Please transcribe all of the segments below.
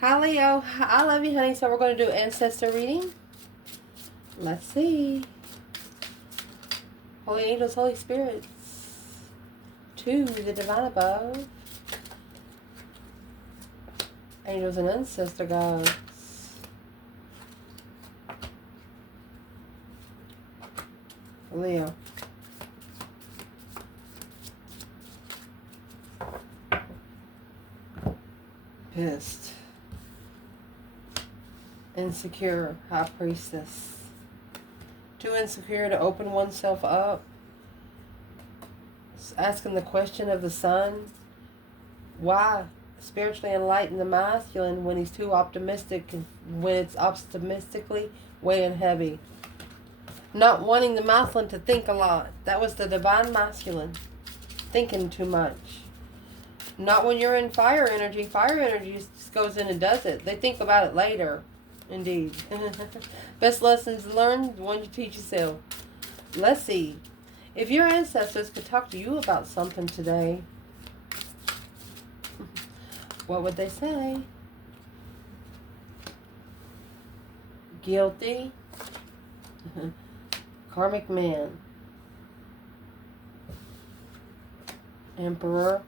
Hi, Leo. I love you, honey. So we're going to do Ancestor reading. Let's see. Holy angels, Holy spirits. To the divine above. Angels and ancestor gods. Leo. Pissed. Insecure. High priestess. Too insecure to open oneself up. Asking the question of the sun. Why spiritually enlighten the masculine when he's too optimistic, when it's optimistically weighing heavy? Not wanting the masculine to think a lot. That was the divine masculine. Thinking too much. Not when you're in fire energy. Fire energy just goes in and does it. They think about it later. Indeed. Best lessons learned, the one you teach yourself. Let's see. If your ancestors could talk to you about something today, what would they say? Guilty. Karmic man. Emperor.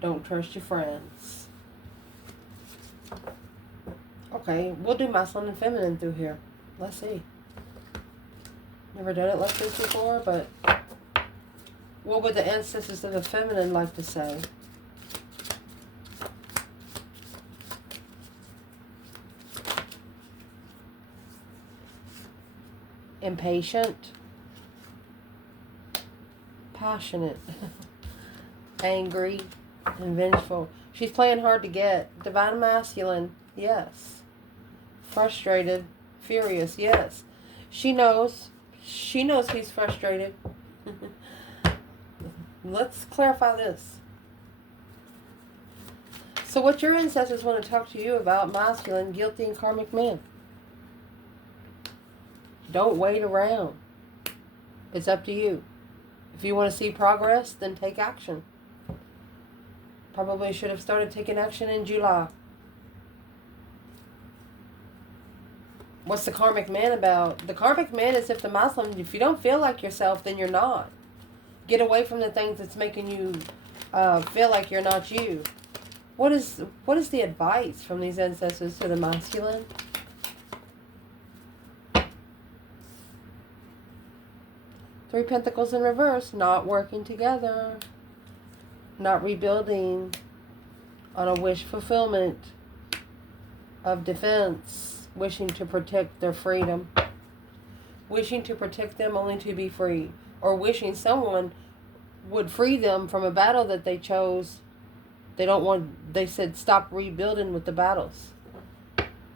Don't trust your friends. Okay, we'll do masculine and feminine through here. Let's see. Never done it like this before, but what would the ancestors of the feminine like to say? Impatient. Passionate. Angry. And vengeful. She's playing hard to get. Divine masculine. Yes. Frustrated. Furious. Yes. She knows. She knows he's frustrated. Let's clarify this. So what your ancestors want to talk to you about, masculine, guilty, and karmic man. Don't wait around. It's up to you. If you want to see progress, then take action. Probably should have started taking action in July. What's the karmic man about? The karmic man is if the Muslim, if you don't feel like yourself, then you're not. Get away from the things that's making you feel like you're not you. What is the advice from these ancestors to the masculine? Three Pentacles in reverse, not working together. Not rebuilding on a wish fulfillment of defense, wishing to protect their freedom, wishing to protect them only to be free, or wishing someone would free them from a battle that they chose. They don't want, they said stop rebuilding with the battles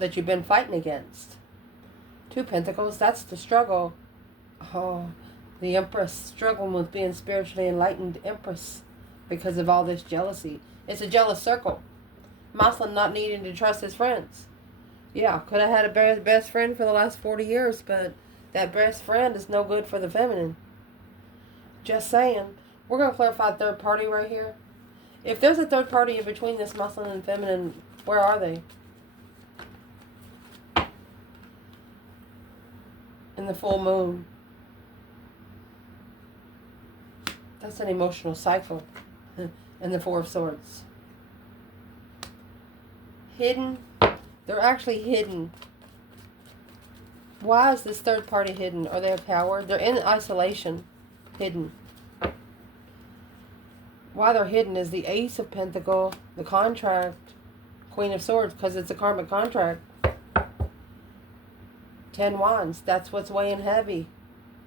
that you've been fighting against. Two Pentacles, that's the struggle. Oh, the Empress struggling with being spiritually enlightened Empress. Because of all this jealousy. It's a jealous circle. Muslim not needing to trust his friends. Yeah, could have had a best friend for the last 40 years, but that best friend is no good for the feminine. Just saying. We're going to clarify third party right here. If there's a third party in between this Muslim and feminine, where are they? In the full moon. That's an emotional cycle. And the Four of Swords. Hidden. They're actually hidden. Why is this third party hidden? Are they a coward? They're in isolation. Hidden. Why they're hidden is the Ace of Pentacles, the contract, Queen of Swords, because it's a karmic contract. 10 Wands. That's what's weighing heavy.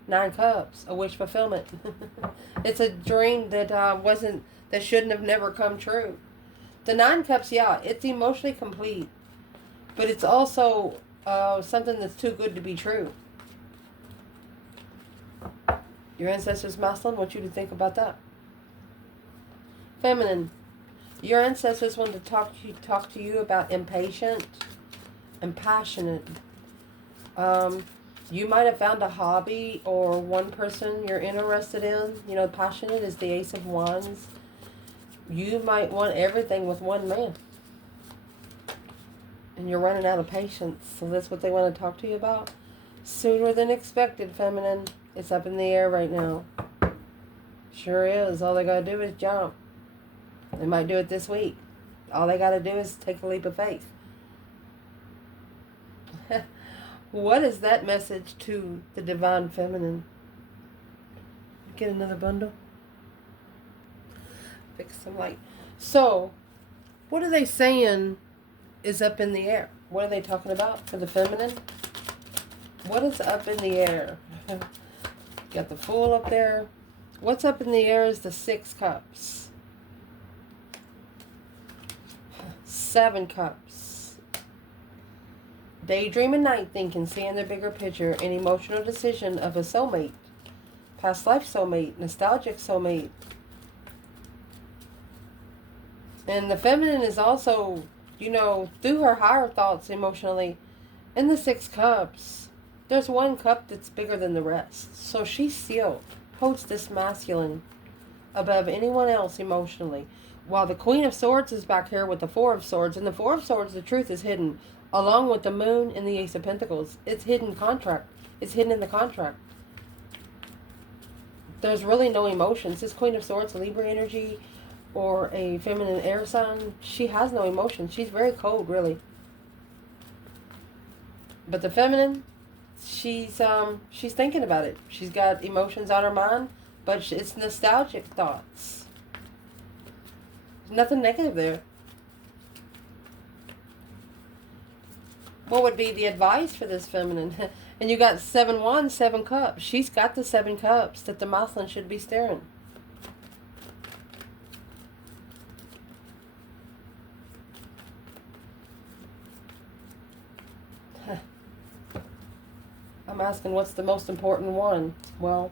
9 Cups. A wish fulfillment. It's a dream that that shouldn't have never come true. The 9 Cups, yeah, it's emotionally complete. But it's also something that's too good to be true. Your ancestors, masculine, want you to think about that. Feminine. Your ancestors want to talk to you about impatient and passionate. You might have found a hobby or one person you're interested in. You know, passionate is the Ace of Wands. You might want everything with one man. And you're running out of patience. So that's what they want to talk to you about. Sooner than expected, feminine. It's up in the air right now. Sure is. All they got to do is jump. They might do it this week. All they got to do is take a leap of faith. What is that message to the divine feminine? Get another bundle. Fix some light. So, what are they saying is up in the air? What are they talking about for the feminine? What is up in the air? Got the Fool up there. What's up in the air is the 6 cups. 7 cups. Daydreaming, night thinking, seeing the bigger picture, an emotional decision of a soulmate. Past life soulmate, nostalgic soulmate. And the feminine is also, you know, through her higher thoughts emotionally. In the 6 cups, there's 1 cup that's bigger than the rest. So she's sealed, holds this masculine above anyone else emotionally. While the Queen of Swords is back here with the 4 of Swords. And the 4 of Swords, the truth is hidden. Along with the Moon and the Ace of Pentacles. It's hidden contract. It's hidden in the contract. There's really no emotions. This Queen of Swords, Libra energy, or a feminine air sign, she has no emotions. She's very cold, really. But the feminine, she's thinking about it. She's got emotions on her mind, but it's nostalgic thoughts. There's nothing negative there. What would be the advice for this feminine? And you got 7 wands, 7 cups. She's got the 7 cups that the masculine should be staring. I'm asking what's the most important one? Well,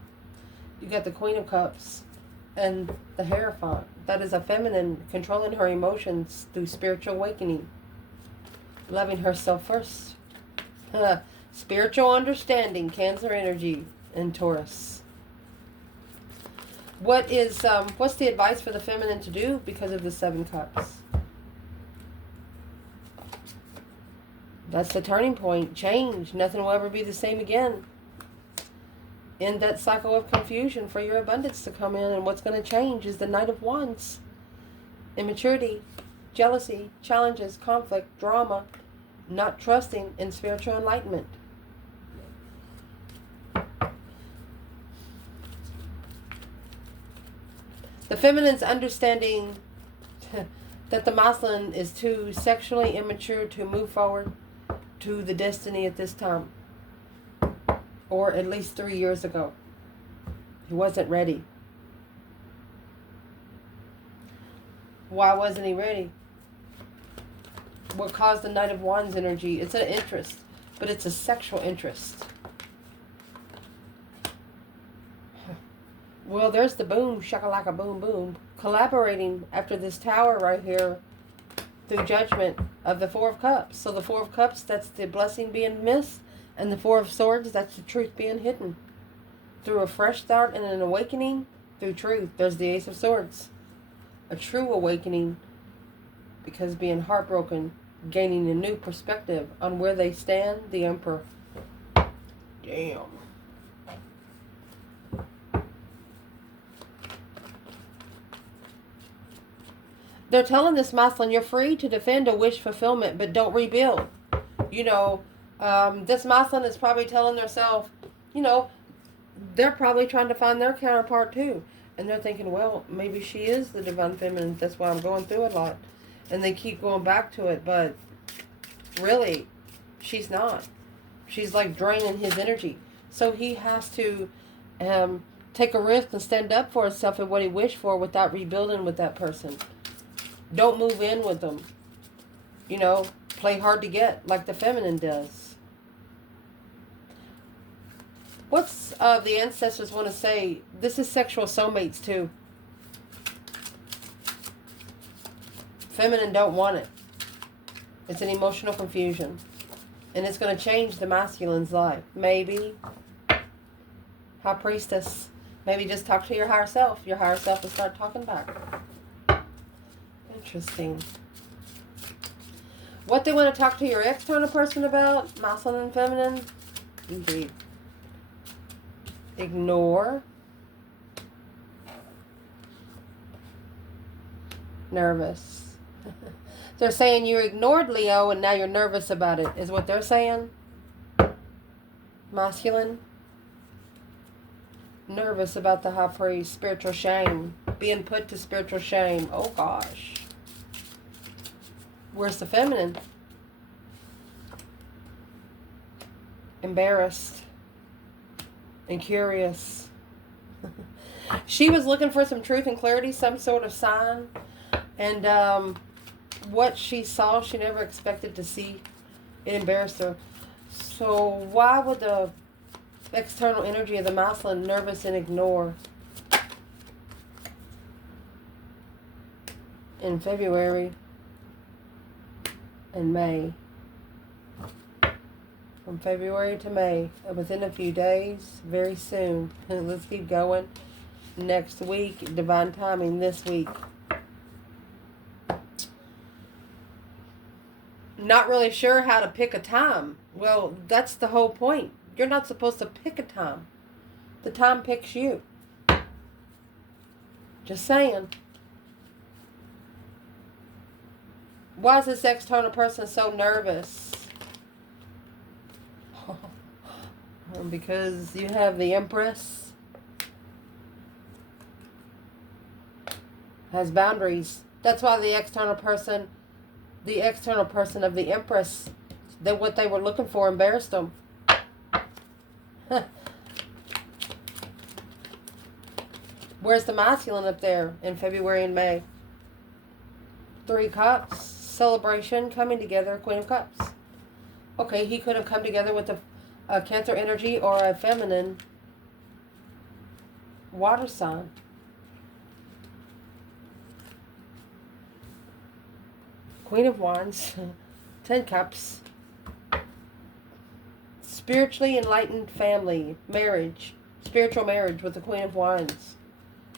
you got the Queen of Cups and the Hierophant. That is a feminine controlling her emotions through spiritual awakening. Loving herself first. Spiritual understanding, Cancer energy, and Taurus. What's the advice for the feminine to do because of the 7 cups? That's the turning point. Change. Nothing will ever be the same again. End that cycle of confusion for your abundance to come in. And what's going to change is the Knight of Wands. Immaturity, jealousy, challenges, conflict, drama, not trusting, and spiritual enlightenment. The feminine's understanding that the masculine is too sexually immature to move forward to the destiny at this time. Or at least 3 years ago. He wasn't ready. Why wasn't he ready? What caused the Knight of Wands energy? It's an interest, but it's a sexual interest. Well, there's the boom, shakalaka boom boom. Collaborating after this Tower right here through judgment of the 4 of Cups. So the 4 of Cups, that's the blessing being missed. And the 4 of Swords, that's the truth being hidden. Through a fresh start and an awakening, through truth. There's the Ace of Swords. A true awakening, because being heartbroken, gaining a new perspective on where they stand, the Emperor. Damn. They're telling this masculine, you're free to defend a wish fulfillment, but don't rebuild. You know, this masculine is probably telling themselves, you know, they're probably trying to find their counterpart too. And they're thinking, well, maybe she is the divine feminine. That's why I'm going through it a lot. And they keep going back to it. But really, she's not. She's like draining his energy. So he has to take a risk and stand up for himself and what he wished for without rebuilding with that person. Don't move in with them. You know, play hard to get like the feminine does. What's the ancestors want to say? This is sexual soulmates too. Feminine don't want it. It's an emotional confusion. And it's going to change the masculine's life. Maybe. High Priestess. Maybe just talk to your higher self. Your higher self will start talking back. Interesting. What they want to talk to your external person about, masculine and feminine, indeed. Ignore. Nervous. They're saying you ignored Leo and now you're nervous about it, is what they're saying. Masculine. Nervous about the high priest. Spiritual shame. Being put to spiritual shame. Oh gosh. Where's the feminine? Embarrassed and curious. She was looking for some truth and clarity, some sort of sign. And what she saw, she never expected to see. It embarrassed her. So why would the external energy of the masculine nervous and ignore? In February and May. From February to May. Within a few days. Very soon. Let's keep going. Next week. Divine timing this week. Not really sure how to pick a time. Well, that's the whole point. You're not supposed to pick a time. The time picks you. Just saying. Why is this external person so nervous? Because you have the Empress. Has boundaries. That's why the external person of the Empress, that what they were looking for embarrassed them. Where's the masculine up there in February and May? 3 Cups, celebration, coming together, Queen of Cups. Okay, he could have come together with a Cancer energy or a feminine water sign. Queen of Wands, 10 Cups, spiritually enlightened family, marriage, spiritual marriage with the Queen of Wands,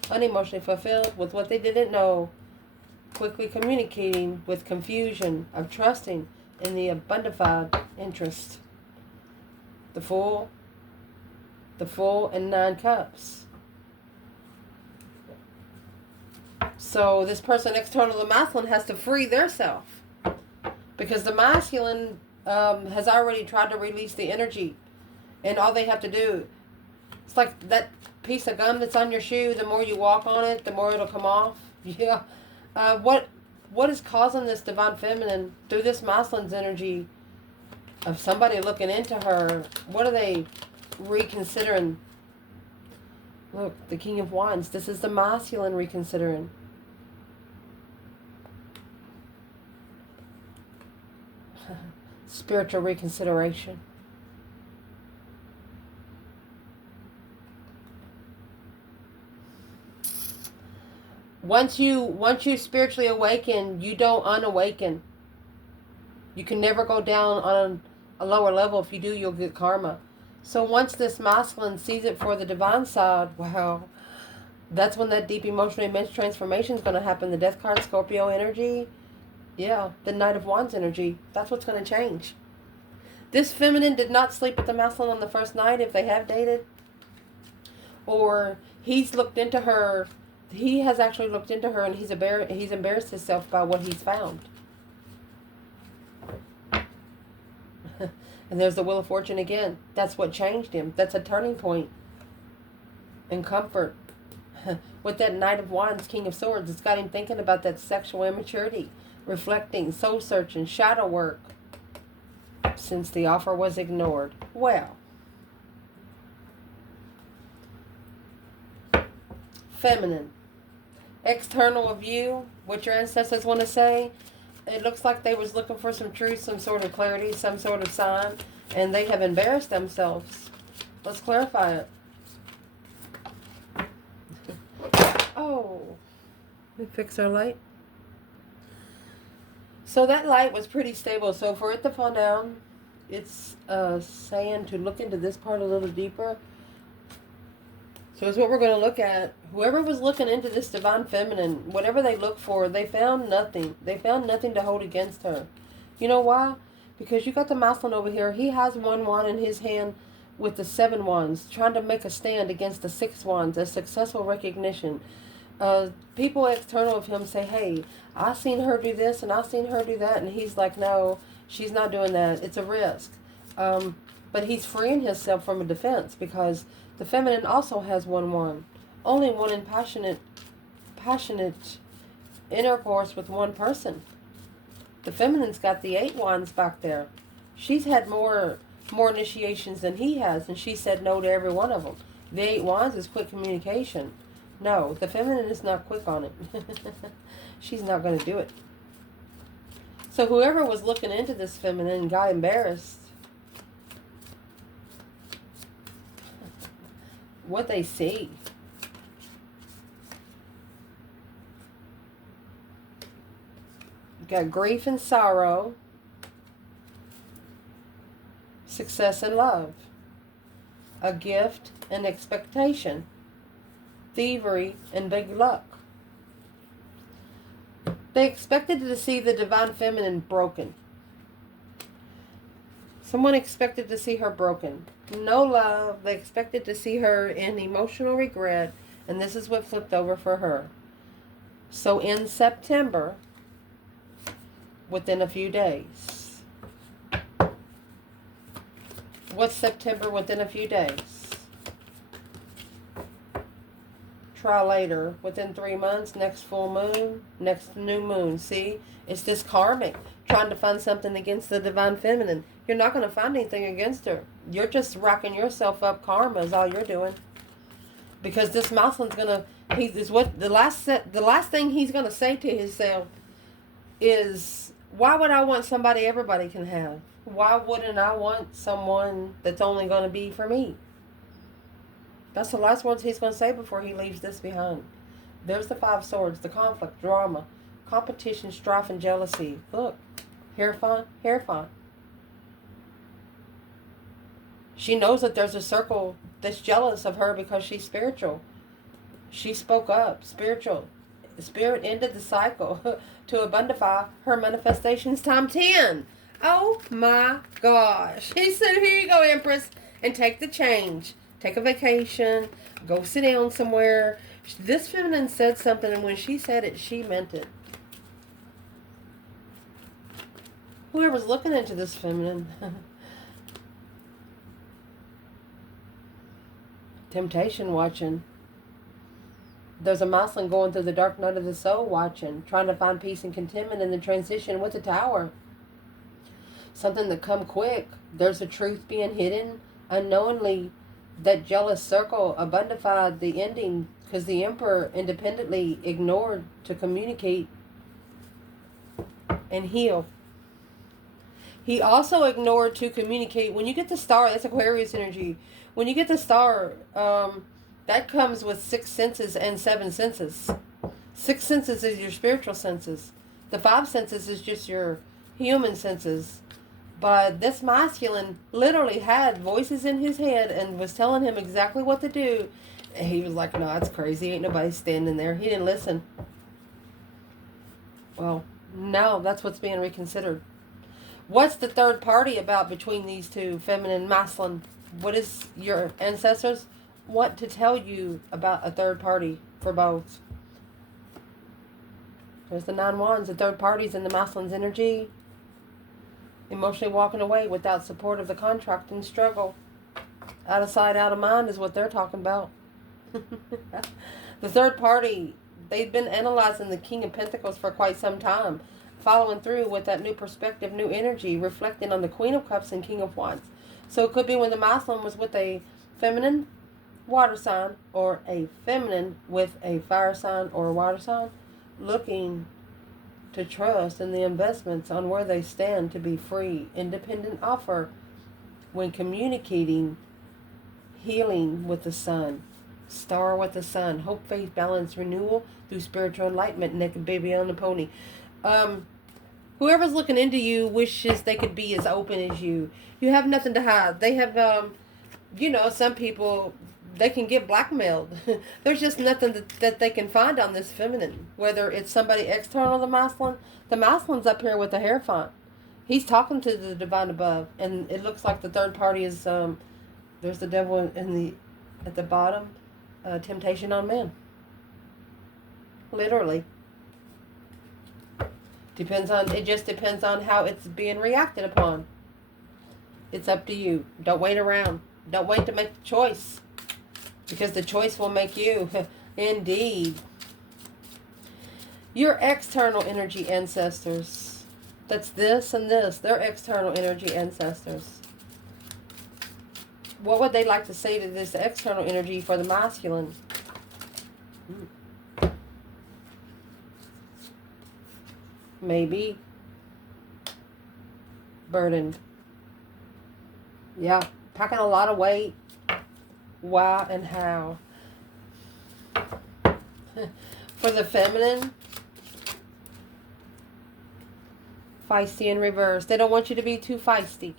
unemotionally fulfilled with what they didn't know, quickly communicating with confusion of trusting in the abundified interest. The Fool and 9 Cups. So this person external to the masculine has to free their self. Because the masculine has already tried to release the energy. And all they have to do, it's like that piece of gum that's on your shoe, the more you walk on it, the more it'll come off. Yeah. What is causing this divine feminine through this masculine's energy of somebody looking into her? What are they reconsidering? Look, the King of Wands. This is the masculine reconsidering. Spiritual reconsideration. Once you spiritually awaken, you don't unawaken. You can never go down on a lower level. If you do, you'll get karma. So once this masculine sees it for the divine side, wow, that's when that deep emotional immense transformation is going to happen. The Death card, Scorpio energy. Yeah, the Knight of Wands energy. That's what's going to change. This feminine did not sleep with the masculine on the first night if they have dated. Or he's looked into her. He has actually looked into her and he's embarrassed himself by what he's found. And there's the Wheel of Fortune again. That's what changed him. That's a turning point. And comfort. With that Knight of Wands, King of Swords, it's got him thinking about that sexual immaturity. Reflecting, soul searching, shadow work. Since the offer was ignored. Well. Feminine. External of you, what your ancestors want to say. It looks like they was looking for some truth, some sort of clarity, some sort of sign. And they have embarrassed themselves. Let's clarify it. Oh. Let me fix our light. So that light was pretty stable. So for it to fall down, it's saying to look into this part a little deeper. So it's what we're going to look at. Whoever was looking into this divine feminine, whatever they looked for, they found nothing. They found nothing to hold against her. You know why? Because you got the masculine over here. He has 1 wand in his hand with the 7 wands, trying to make a stand against the 6 wands, a successful recognition. People external of him say, hey, I seen her do this and I seen her do that. And he's like, no, she's not doing that. It's a risk. But he's freeing himself from a defense because the feminine also has 1 wand. Only one in passionate intercourse with one person. The feminine's got the 8 wands back there. She's had more initiations than he has, and she said no to every one of them. The 8 wands is quick communication. No, the feminine is not quick on it. She's not going to do it. So whoever was looking into this feminine got embarrassed. What they see. Got grief and sorrow, success and love, a gift and expectation, thievery and big luck. They expected to see the divine feminine broken. Someone expected to see her broken. No love. They expected to see her in emotional regret, and this is what flipped over for her. So in September, within a few days. What's September within a few days? Try later. Within 3 months, next full moon, next new moon. See? It's this karmic. Trying to find something against the divine feminine. You're not going to find anything against her. You're just rocking yourself up. Karma is all you're doing. Because this masculine's going to... the last thing he's going to say to himself is... Why would I want somebody everybody can have? Why wouldn't I want someone that's only going to be for me? That's the last words he's going to say before he leaves this behind. There's the 5 swords, the conflict, drama, competition, strife, and jealousy. Look, Hierophant. She knows that there's a circle that's jealous of her because she's spiritual. She spoke up, spiritual. The spirit ended the cycle to abundify her manifestations times 10. Oh my gosh. He said, here you go, Empress, and take the change. Take a vacation. Go sit down somewhere. This feminine said something, and when she said it, she meant it. Whoever's looking into this feminine. Temptation watching. There's a masculine going through the dark night of the soul watching, trying to find peace and contentment in the transition with the Tower. Something that come quick. There's a truth being hidden unknowingly. That jealous circle abundified the ending because the Emperor independently ignored to communicate and heal. He also ignored to communicate. When you get the star, that's Aquarius energy. When you get the star, that comes with 6 senses and 7 senses. 6 senses is your spiritual senses. The 5 senses is just your human senses. But this masculine literally had voices in his head and was telling him exactly what to do. And he was like, no, that's crazy. Ain't nobody standing there. He didn't listen. Well, now that's what's being reconsidered. What's the third party about between these two, feminine and masculine? What is your ancestors want to tell you about a third party for both? There's the 9 wands. The third party's in the masculine's energy. Emotionally walking away without support of the contract and struggle. Out of sight, out of mind is what they're talking about. The third party, they've been analyzing the King of Pentacles for quite some time. Following through with that new perspective, new energy, reflecting on the Queen of Cups and King of Wands. So it could be when the masculine was with a feminine water sign or a feminine with a fire sign or a water sign, looking to trust in the investments on where they stand to be free, independent offer when communicating, healing with the sun, star with the sun, hope, faith, balance, renewal through spiritual enlightenment, naked baby on the pony. Whoever's looking into you wishes they could be as open as you. You have nothing to hide. They have, some people, they can get blackmailed. There's just nothing that they can find on this feminine. Whether it's somebody external to the masculine. The masculine's up here with the Hierophant. He's talking to the divine above, and it looks like the third party is there's the devil at the bottom, temptation on men. Literally. It just depends on how it's being reacted upon. It's up to you. Don't wait around. Don't wait to make the choice, because the choice will make you. Indeed. Your external energy ancestors. That's this and this. They're external energy ancestors. What would they like to say to this external energy for the masculine? Maybe burdened. Yeah, packing a lot of weight. Why and how? For the feminine, feisty in reverse. They don't want you to be too feisty.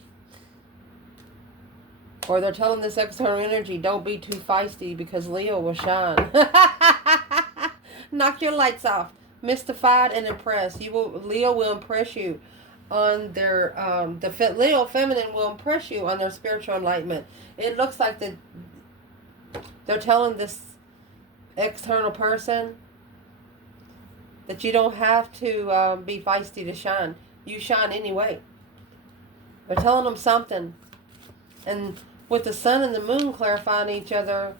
Or they're telling this external energy, don't be too feisty because Leo will shine. Knock your lights off. Mystified and impressed. Leo will impress you on their Leo feminine will impress you on their spiritual enlightenment. It looks like they're telling this external person that you don't have to be feisty to shine. You shine anyway. They're telling them something. And with the sun and the moon clarifying each other,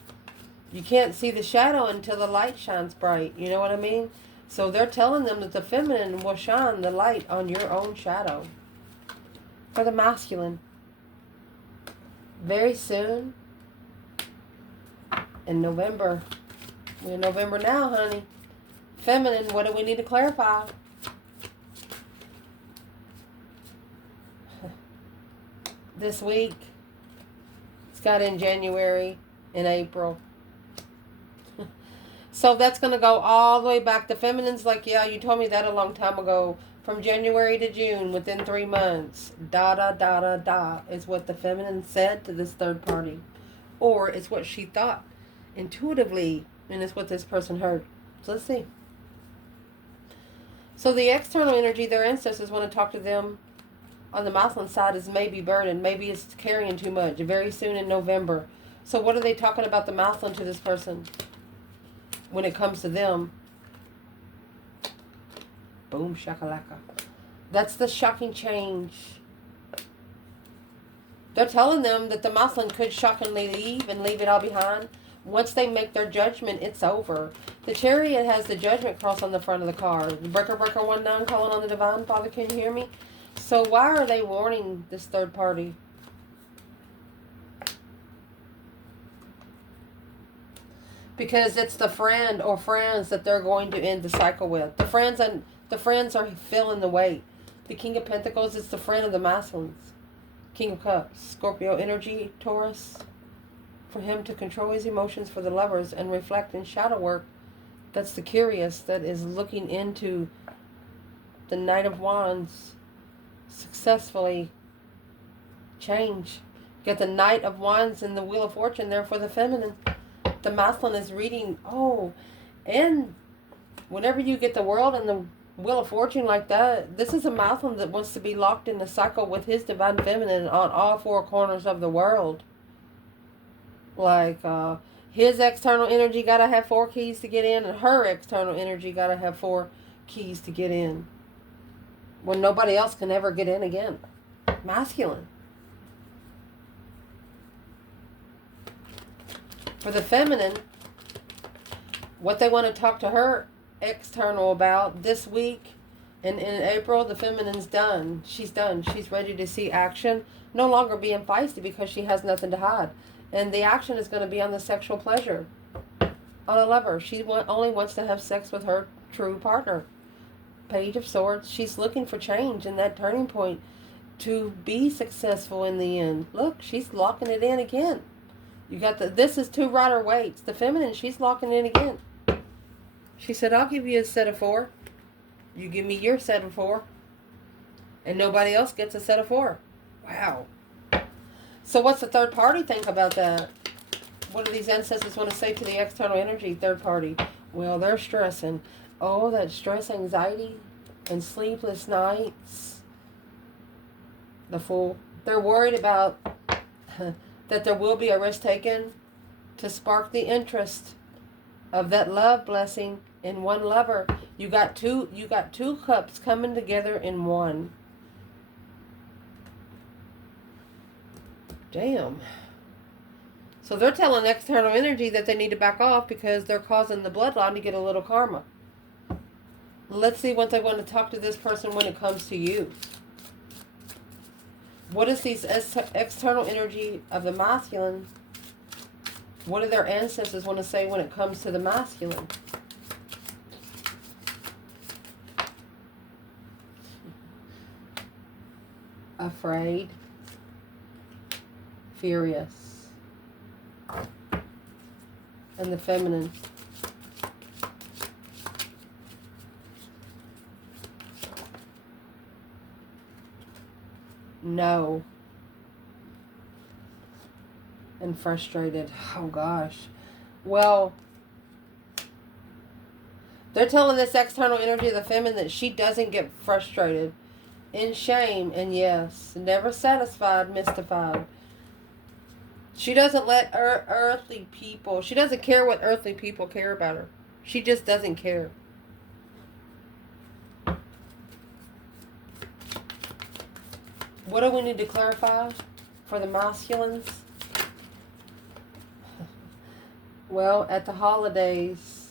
you can't see the shadow until the light shines bright. You know what I mean? So they're telling them that the feminine will shine the light on your own shadow. For the masculine, very soon, in November. We're in November now, honey. Feminine, what do we need to clarify? This week. It's got in January and April. So that's going to go all the way back. The feminine's like, yeah, you told me that a long time ago. From January to June, within 3 months. Da, da, da, da, da, is what the feminine said to this third party. Or it's what she thought intuitively, and it's what this person heard. So let's see. So the external energy, their ancestors want to talk to them on the masculine side is maybe burdened. Maybe it's carrying too much. Very soon in November. So what are they talking about the masculine to this person? When it comes to them. Boom, shakalaka. That's the shocking change. They're telling them that the masculine could shockingly leave and leave it all behind. Once they make their judgment, it's over. The Chariot has the judgment cross on the front of the car. The breaker 19 calling on the divine. Father, can you hear me? So why are they warning this third party? Because it's the friend or friends that they're going to end the cycle with. The friends are feeling the weight. The King of Pentacles is the friend of the masculines. King of Cups, Scorpio energy, Taurus. For him to control his emotions for the lovers and reflect in shadow work. That's the curious that is looking into the Knight of Wands. Successfully change. Get the Knight of Wands and the Wheel of Fortune there for the feminine. The masculine is reading, and whenever you get the World and the Wheel of Fortune like that, this is a masculine that wants to be locked in the cycle with his divine feminine on all 4 corners of the world. Like, his external energy got to have 4 keys to get in, and her external energy got to have 4 keys to get in. When nobody else can ever get in again. Masculine. For the feminine, what they want to talk to her external about this week and in April, the feminine's done. She's done. She's ready to see action. No longer being feisty because she has nothing to hide. And the action is going to be on the sexual pleasure. On a lover. She only wants to have sex with her true partner. Page of Swords. She's looking for change in that turning point to be successful in the end. Look, she's locking it in again. You got this is 2 rider weights. The feminine, she's locking in again. She said, I'll give you a set of 4. You give me your set of 4. And nobody else gets a set of 4. Wow. So what's the third party think about that? What do these ancestors want to say to the external energy, third party? Well, they're stressing. Oh, that stress, anxiety, and sleepless nights. The Fool. They're worried about that there will be a risk taken to spark the interest of that love blessing in one lover. You got two cups coming together in one. Damn. So they're telling external energy that they need to back off because they're causing the bloodline to get a little karma. Let's see what they want to talk to this person when it comes to you. What is these external energy of the masculine? What do their ancestors want to say when it comes to the masculine? Afraid. Furious. And the feminine. No. And frustrated. Oh gosh. Well, they're telling this external energy of the feminine that she doesn't get frustrated, in shame, and yes, never satisfied, mystified. She doesn't let earthly people, she doesn't care what earthly people care about her. She just doesn't care. What do we need to clarify for the masculines? Well, at the holidays,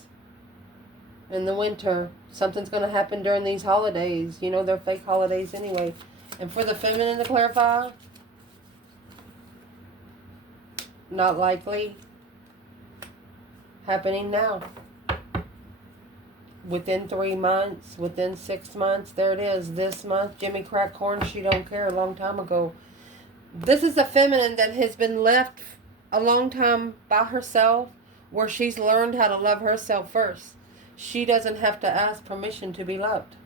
in the winter, something's going to happen during these holidays. You know, they're fake holidays anyway. And for the feminine to clarify, not likely. Happening now. Within 3 months, within 6 months, there it is. This month, Jimmy cracked corn, she don't care, a long time ago. This is a feminine that has been left a long time by herself, where she's learned how to love herself first. She doesn't have to ask permission to be loved.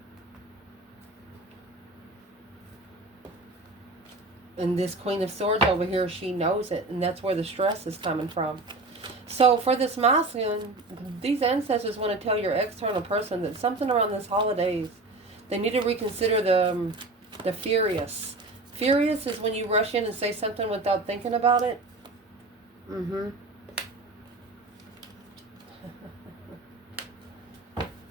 And this Queen of Swords over here, she knows it, and that's where the stress is coming from. So for this masculine, these ancestors want to tell your external person that something around this holidays, they need to reconsider the furious. Furious is when you rush in and say something without thinking about it.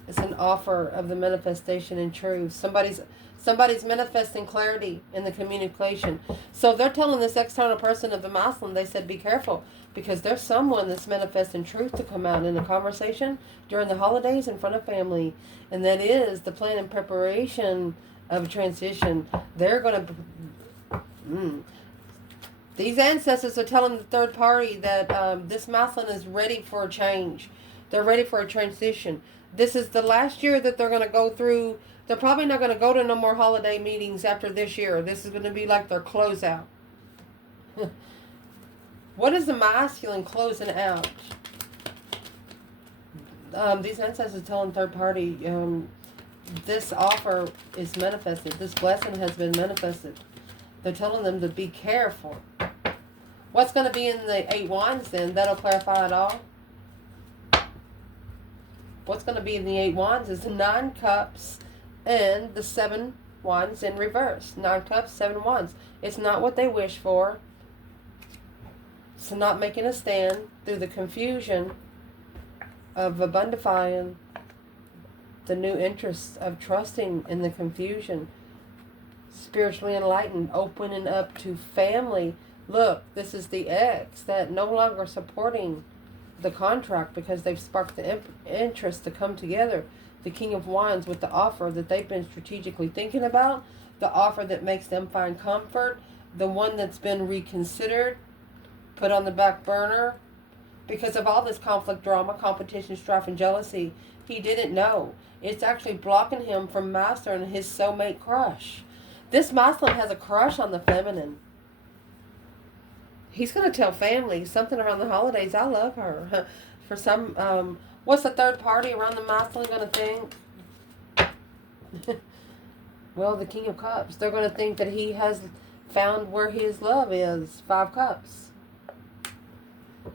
It's an offer of the manifestation in truth. Somebody's manifesting clarity in the communication. So they're telling this external person of the masculine, they said, be careful, because there's someone that's manifesting truth to come out in a conversation during the holidays in front of family. And that is the plan and preparation of transition. They're going to... These ancestors are telling the third party that this masculine is ready for a change. They're ready for a transition. This is the last year that they're going to go through. They're probably not going to go to no more holiday meetings after this year. This is going to be like their closeout. What is the masculine closing out? These ancestors are telling third party, this offer is manifested. This blessing has been manifested. They're telling them to be careful. What's going to be in the 8 wands then? That'll clarify it all. What's going to be in the 8 wands is the 9 cups and the 7 wands in reverse. 9 cups, 7 wands. It's not what they wish for. It's not making a stand through the confusion of abundifying the new interest of trusting in the confusion. Spiritually enlightened, opening up to family. Look, this is the ex that no longer supporting the contract because they've sparked the interest to come together. The King of Wands with the offer that they've been strategically thinking about, the offer that makes them find comfort, the one that's been reconsidered, put on the back burner because of all this conflict, drama, competition, strife, and jealousy. He didn't know. It's actually blocking him from mastering his soulmate crush. This masculine has a crush on the feminine. He's going to tell family something around the holidays. I love her. For some, what's the third party around the masculine going to think? Well, the King of Cups. They're going to think that he has found where his love is. 5 cups.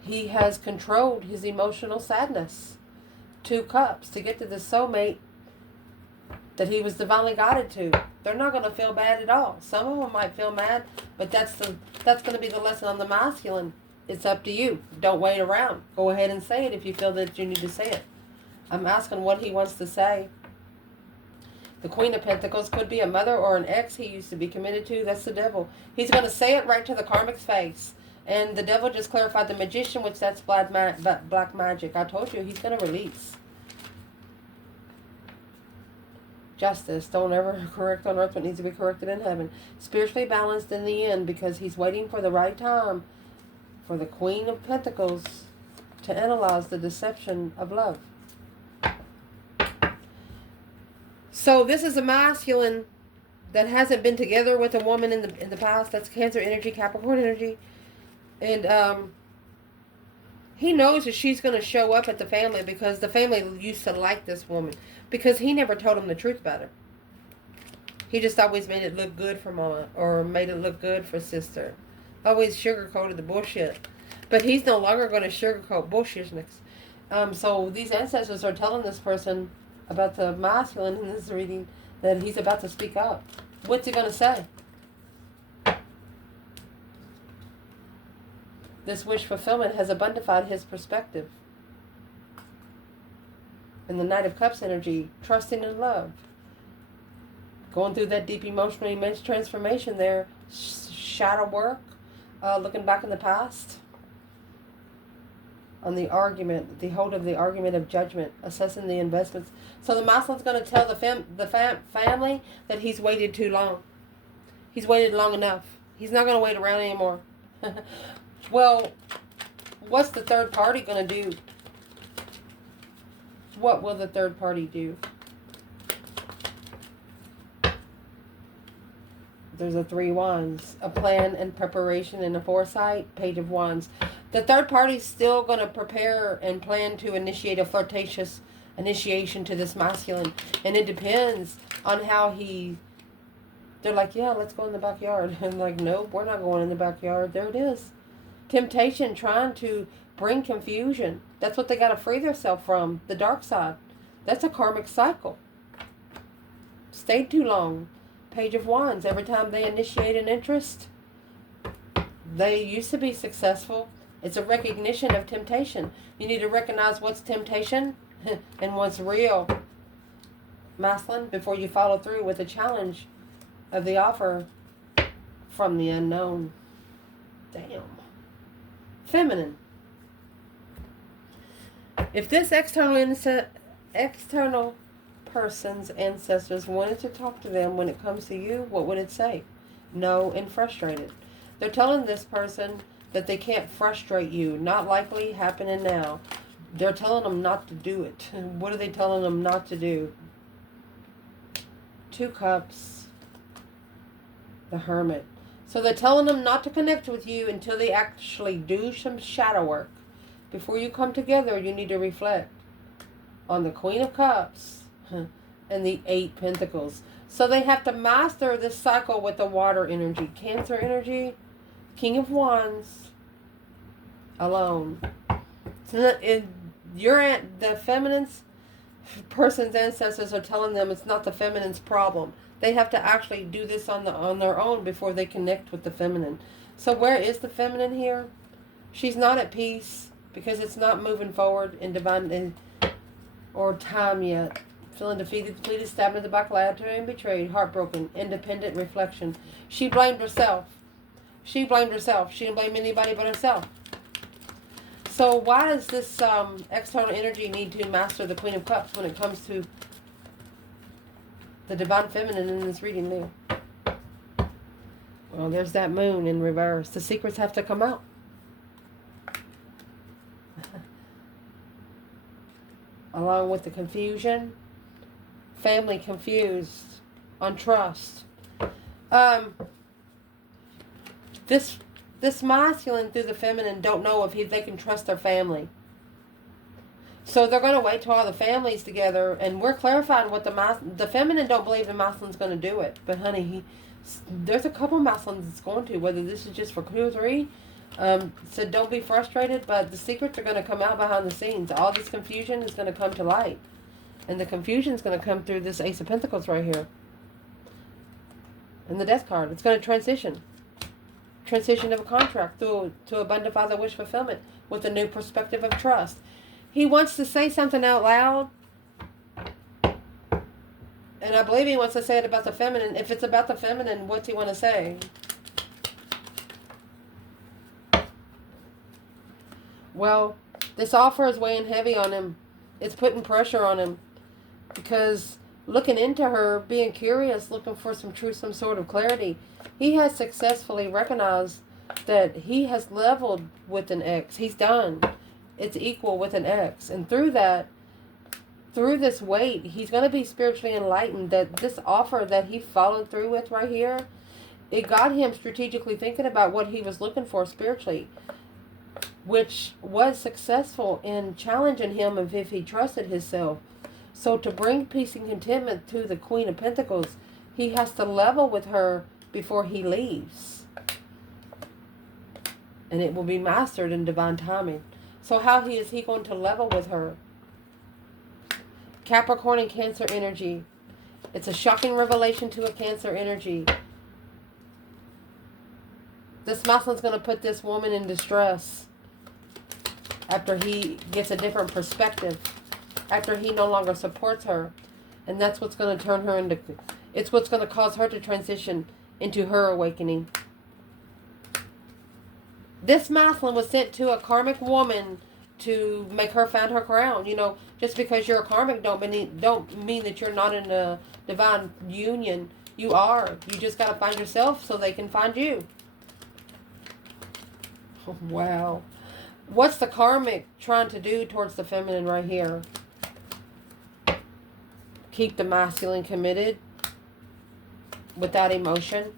He has controlled his emotional sadness. 2 cups. To get to the soulmate, that he was divinely guided to. They're not going to feel bad at all. Some of them might feel mad, but that's going to be the lesson on the masculine. It's up to you. Don't wait around. Go ahead and say it if you feel that you need to say it. I'm asking what he wants to say. The Queen of Pentacles could be a mother or an ex he used to be committed to. That's the devil. He's going to say it right to the karmic's face. And the devil just clarified the magician, which that's black magic. I told you, he's going to release. Justice. Don't ever correct on earth what needs to be corrected in heaven. Spiritually balanced in the end, because he's waiting for the right time for the Queen of Pentacles to analyze the deception of love. So this is a masculine that hasn't been together with a woman in the past. That's Cancer energy, Capricorn energy. And he knows that she's going to show up at the family, because the family used to like this woman, because he never told them the truth about her. He just always made it look good for mama, or made it look good for sister. Always sugarcoated the bullshit. But he's no longer going to sugarcoat bullshit next. So these ancestors are telling this person about the masculine in this reading that he's about to speak up. What's he going to say? This wish fulfillment has abundified his perspective. In the Knight of Cups energy, trusting in love. Going through that deep emotional immense transformation there. Shadow work. Looking back in the past. On the argument, the hold of the argument of judgment. Assessing the investments. So the masculine's going to tell the family that he's waited too long. He's waited long enough. He's not going to wait around anymore. Well, what's the third party going to do? What will the third party do? There's a 3 wands. A plan and preparation and a foresight. Page of wands. The third party's still going to prepare and plan to initiate a flirtatious initiation to this masculine. And it depends on how he... They're like, yeah, let's go in the backyard. And like, nope, we're not going in the backyard. There it is. Temptation, trying to bring confusion. That's what they got to free themselves from. The dark side. That's a karmic cycle. Stayed too long. Page of Wands. Every time they initiate an interest, they used to be successful. It's a recognition of temptation. You need to recognize what's temptation and what's real, masculine, before you follow through with the challenge of the offer from the unknown. Damn. Feminine. If this external person's ancestors wanted to talk to them when it comes to you, what would it say? No and frustrated. They're telling this person that they can't frustrate you. Not likely happening now. They're telling them not to do it. What are they telling them not to do? 2 cups. The Hermit. So they're telling them not to connect with you until they actually do some shadow work. Before you come together, you need to reflect on the Queen of Cups and the 8 Pentacles. So they have to master this cycle with the water energy. Cancer energy, King of Wands, alone. So the feminine's person's ancestors are telling them it's not the feminine's problem. They have to actually do this on their own before they connect with the feminine. So where is the feminine here? She's not at peace because it's not moving forward in divine or time yet. Feeling defeated, depleted, stabbed in the back, lied to her and betrayed, heartbroken, independent reflection. She blamed herself. She blamed herself. She didn't blame anybody but herself. So why does this external energy need to master the Queen of Cups when it comes to the divine feminine in this reading now? Well, there's that moon in reverse. The secrets have to come out. Along with the confusion. Family confused on trust. This masculine through the feminine don't know if they can trust their family. So they're going to wait till all the family's together, and we're clarifying what the feminine don't believe the masculine's going to do it. But honey, there's a couple masculines that's going to, whether this is just for 2 or 3. So don't be frustrated, but the secrets are going to come out behind the scenes. All this confusion is going to come to light. And the confusion is going to come through this Ace of Pentacles right here. And the Death card. It's going to transition. Transition of a contract to abundant Father wish fulfillment with a new perspective of trust. He wants to say something out loud. And I believe he wants to say it about the feminine. If it's about the feminine, what's he want to say? Well, this offer is weighing heavy on him. It's putting pressure on him. Because looking into her, being curious, looking for some truth, some sort of clarity, he has successfully recognized that he has leveled with an X. He's done. It's equal with an X. And through that, through this weight, he's going to be spiritually enlightened that this offer that he followed through with right here, it got him strategically thinking about what he was looking for spiritually, which was successful in challenging him of if he trusted himself. So to bring peace and contentment to the Queen of Pentacles, he has to level with her before he leaves. And it will be mastered in divine timing. So how is he going to level with her? Capricorn and Cancer energy. It's a shocking revelation to a Cancer energy. This masculine's going to put this woman in distress after he gets a different perspective. After he no longer supports her. And that's what's going to turn her into... It's what's going to cause her to transition into her awakening. This masculine was sent to a karmic woman to make her find her crown. You know, just because you're a karmic don't mean that you're not in a divine union. You are. You just got to find yourself so they can find you. Oh, wow. What's the karmic trying to do towards the feminine right here? Keep the masculine committed without emotion.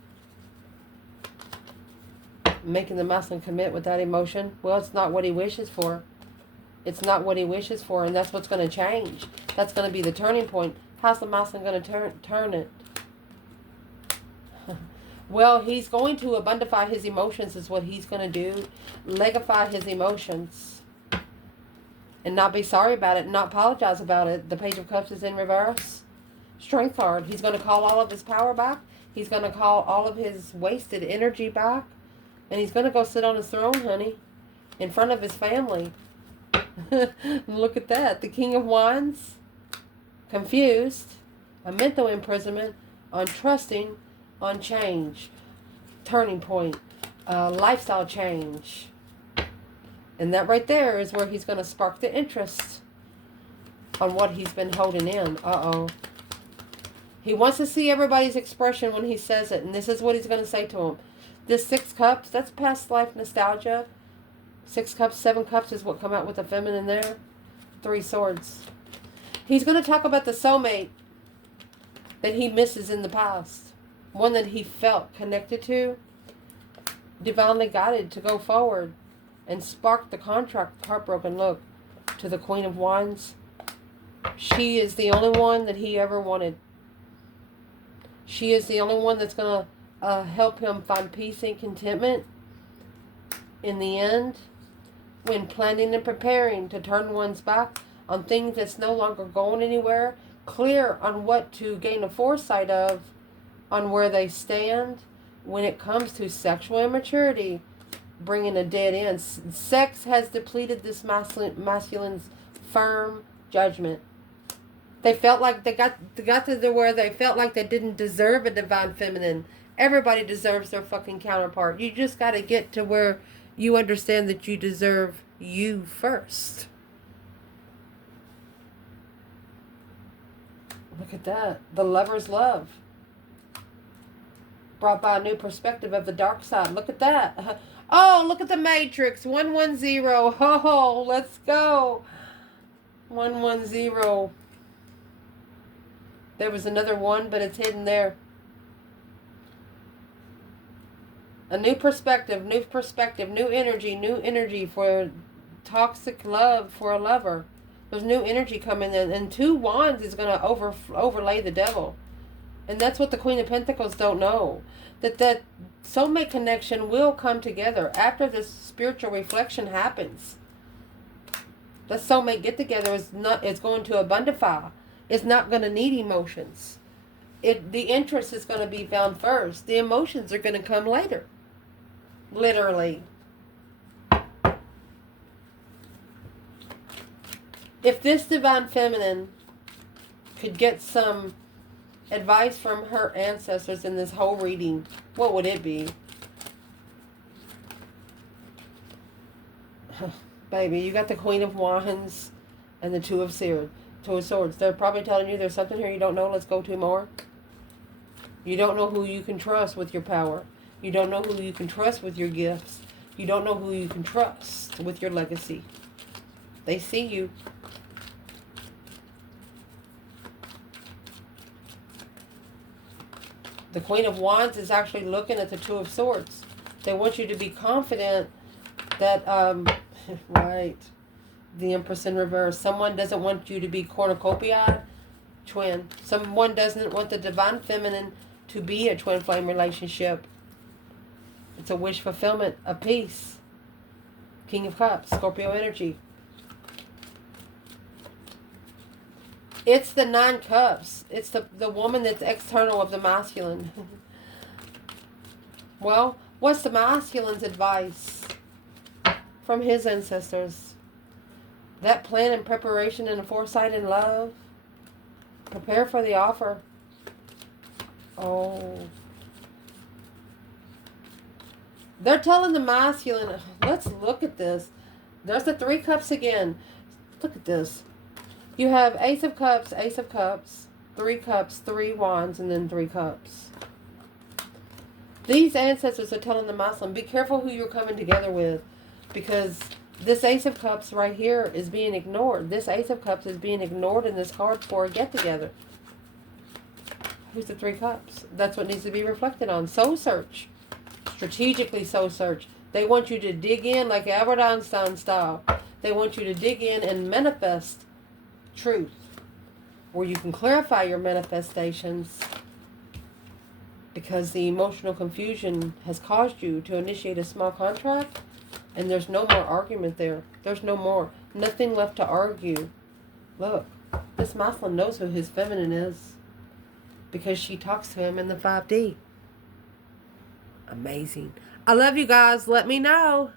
Making the masculine commit without emotion. Well, it's not what he wishes for. It's not what he wishes for, and that's what's going to change. That's going to be the turning point. How's the masculine going to turn it? Well, he's going to abundify his emotions is what he's going to do. Legify his emotions. And not be sorry about it, and not apologize about it. The Page of Cups is in reverse. Strength card. He's going to call all of his power back. He's going to call all of his wasted energy back. And he's going to go sit on his throne, honey. In front of his family. Look at that. The King of Wands. Confused. A mental imprisonment. Untrusting. On change. Turning point. Lifestyle change. And that right there is where he's going to spark the interest on what he's been holding in. Uh-oh. He wants to see everybody's expression when he says it. And this is what he's going to say to him. This 6 cups, that's past life nostalgia. 6 cups, 7 cups is what come out with the feminine there. 3 swords. He's going to talk about the soulmate that he misses in the past. One that he felt connected to. Divinely guided to go forward. And spark the contract, heartbroken look, to the Queen of Wands. She is the only one that he ever wanted. She is the only one that's going to help him find peace and contentment in the end. When planning and preparing to turn one's back on things that's no longer going anywhere. Clear on what to gain a foresight of on where they stand when it comes to sexual immaturity. Bringing a dead end. Sex has depleted this masculine's firm judgment. They felt like they got to where they felt like they didn't deserve a divine feminine. Everybody deserves their fucking counterpart. You just got to get to where you understand that you deserve you first. Look at that. The lover's love. Brought by a new perspective of the dark side. Look at that. Oh, look at the Matrix. 110. Oh, let's go. 110. There was another one, but it's hidden there. A new perspective, new energy for toxic love for a lover. There's new energy coming in, and 2 wands is going to overlay the devil. And that's what the Queen of Pentacles don't know. That soulmate connection will come together after this spiritual reflection happens. The soulmate get together is going to abundify. is not going to need emotions. The interest is going to be found first. The emotions are going to come later. Literally. If this divine feminine could get some advice from her ancestors in this whole reading, what would it be? Baby, you got the Queen of Wands and the Two of Swords. They're probably telling you there's something here you don't know. Let's go to more. You don't know who you can trust with your power. You don't know who you can trust with your gifts. You don't know who you can trust with your legacy. They see you. The Queen of Wands is actually looking at the Two of Swords. They want you to be confident that, right, the Empress in reverse. Someone doesn't want you to be cornucopia, twin. Someone doesn't want the divine feminine to be a twin flame relationship. It's a wish fulfillment, a peace. King of Cups, Scorpio energy. It's the 9 Cups. It's the woman that's external of the masculine. Well, what's the masculine's advice from his ancestors? That plan and preparation and foresight and love. Prepare for the offer. Oh. They're telling the masculine, let's look at this. There's the 3 Cups again. Look at this. You have Ace of Cups, 3 Cups, 3 Wands, and then 3 Cups. These ancestors are telling the masculine, be careful who you're coming together with, because this Ace of Cups right here is being ignored. This Ace of Cups is being ignored in this card for a get-together. Who's the 3 Cups? That's what needs to be reflected on. Soul search. Strategically soul search. They want you to dig in like Albert Einstein style. They want you to dig in and manifest truth, where you can clarify your manifestations, because the emotional confusion has caused you to initiate a small contract, and there's no more argument there. There's nothing left to argue. Look, this masculine knows who his feminine is, because she talks to him in the 5D. Amazing. I love you guys. Let me know.